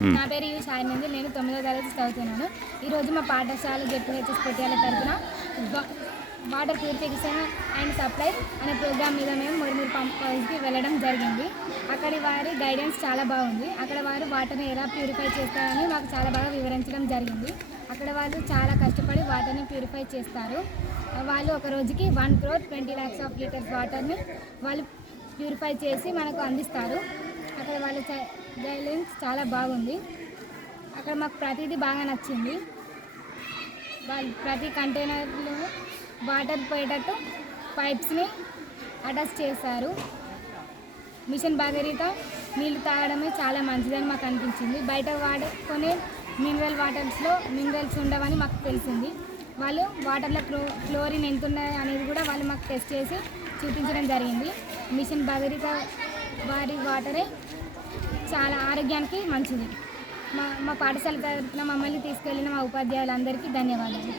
నా పేరు యు సాయినంది. నేను 9వ తరగతి చదువుతున్నాను. ఈరోజు మా పాఠశాల జెడ్పీహెచ్ఎస్ కొట్యాల తరఫున వాటర్ ప్యూరిఫికేషన్ అండ్ సప్లై అనే ప్రోగ్రామ్ మీద మేము మురుమూరు పంప్ హౌస్కి వెళ్ళడం జరిగింది. అక్కడి వారి గైడెన్స్ చాలా బాగుంది. అక్కడ వారు వాటర్ని ఎలా ప్యూరిఫై చేస్తారని మాకు చాలా బాగా వివరించడం జరిగింది. అక్కడ వాళ్ళు చాలా కష్టపడి వాటర్ని ప్యూరిఫై చేస్తారు. వాళ్ళు ఒక రోజుకి 1,20,00,000 ఆఫ్ లీటర్స్ వాటర్ని వాళ్ళు ప్యూరిఫై చేసి మనకు అందిస్తారు. అక్కడ వాళ్ళ గైడ్లైన్స్ చాలా బాగుంది. అక్కడ మాకు ప్రతిదీ బాగా నచ్చింది. వాళ్ళు ప్రతి కంటైనర్లో వాటర్ పోయేటట్టు పైప్స్ని అటాచ్ చేశారు. మిషన్ భగీరథ నీళ్ళు తాగడమే చాలా మంచిదని మాకు అనిపించింది. బయట కొనే మినరల్ వాటర్స్లో మినరల్స్ ఉండవని మాకు తెలిసింది. వాళ్ళు వాటర్లో క్లోరిన్ ఎంత ఉన్నది అనేది కూడా వాళ్ళు మాకు టెస్ట్ చేసి చూపించడం జరిగింది. మిషన్ భగీరథ వారి వాటరే చాలా ఆరోగ్యానికి మంచిది. మా పాఠశాల తరఫున మమ్మల్ని తీసుకెళ్ళిన మా ఉపాధ్యాయులందరికీ ధన్యవాదాలు.